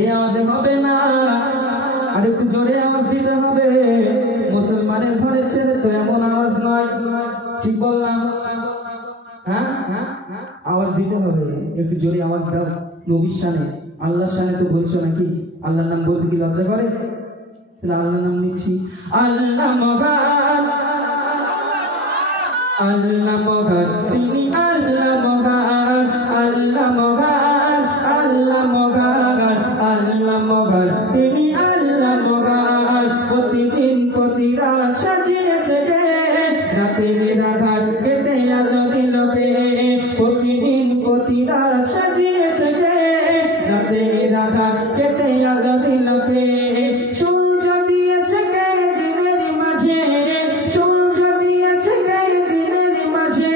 এই আওয়াজে হবে না, আর একটু জোরে আওয়াজ দিতে হবে। মুসলমানের ঘরে ছেলে তো এমন আওয়াজ নয়, ঠিক বললাম? হ্যাঁ, আওয়াজ দিতে হবে, একটু জোরে আওয়াজ দাও। নবীর শানে, আল্লাহর শানে তো বলছো নাকি? আল্লাহর নাম বলতে কি লজ্জা করে? তাহলে আল্লাহর নাম নিচ্ছি। আল্লাহ মগান, আল্লাহ মগান, তিনি আল্লাহ মগান, আল্লাহ মগান, আল্লাহ মগান, আল্লাহ মগান, তিনি আল্লাহ মগান। প্রতিদিন প্রতি রাত সাজিয়েছে গে, রাতের রাধার কেটে আলো দিলকে। প্রতিদিন প্রতি রাত সাজিয়েছে গে, রাতের রাধার কেটে আলো দিলকে। সূর্য দিয়েছে গে দিনের মাঝে, সূর্য দিয়েছে গে দিনের মাঝে,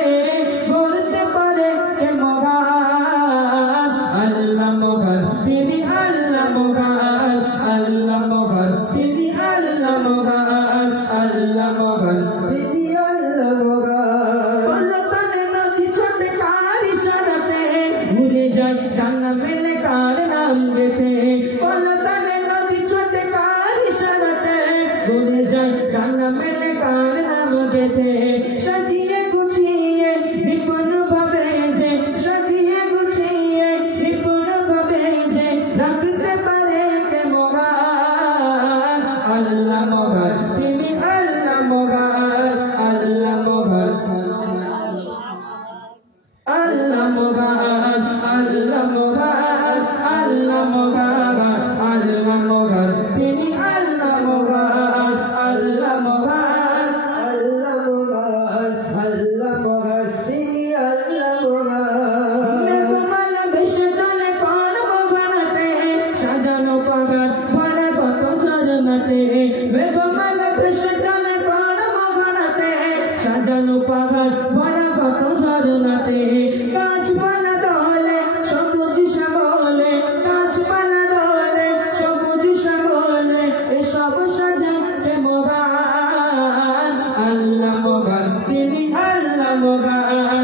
বলতে পারে কে মগান। আল্লাহ মগান, তিনি আল্লাহ মগান, আল্লাহ মগান, তিনি আল্লাহ মগান, আল্লাহ মগান, তিনি আল্লাহ মগান। পল্লতানে নদী ছোটে কার ইশারাতে, ঘুরে যায় ডানা মেলে কার নাম যেতে। পল্লতানে নদী ছোটে কার ইশারাতে, ঘুরে যায় ডানা মেলে কার নাম যেতে। সাজিয়ে গুছিয়ে নিপুণ ভাবে যে, সাজিয়ে গুছিয়ে নিপুণ ভাবে যে, রাখতে পারে কে মগান। আল্লাহ মগান, তিনি আল্লাহ মগান, আল্লাহ মগান, আল্লাহ মগান, আল্লাহ মগান, আল্লাহ মগান, আল্লাহ মগান, তিনি আল্লাহ মগান, আল্লাহ মগান, আল্লাহ মগান, আল্লাহ মগান, তিনি আল্লাহ মগান। মেঘমালা ভেসে চলে কোন মগানাতে, সাজানো পাগান ভরা কত ঝরনাতে। মেঘমালা ভেসে চলে কোন মগানাতে, সাজানো পাগান ভরা কত ঝরনাতে। গাছপালা দলে সবুজ শ্যামলে, গাছপালা দলে সবুজ শ্যামলে, এসব সাজে কে মগান। আল্লাহ মগান, তিনি আল্লাহ মগান,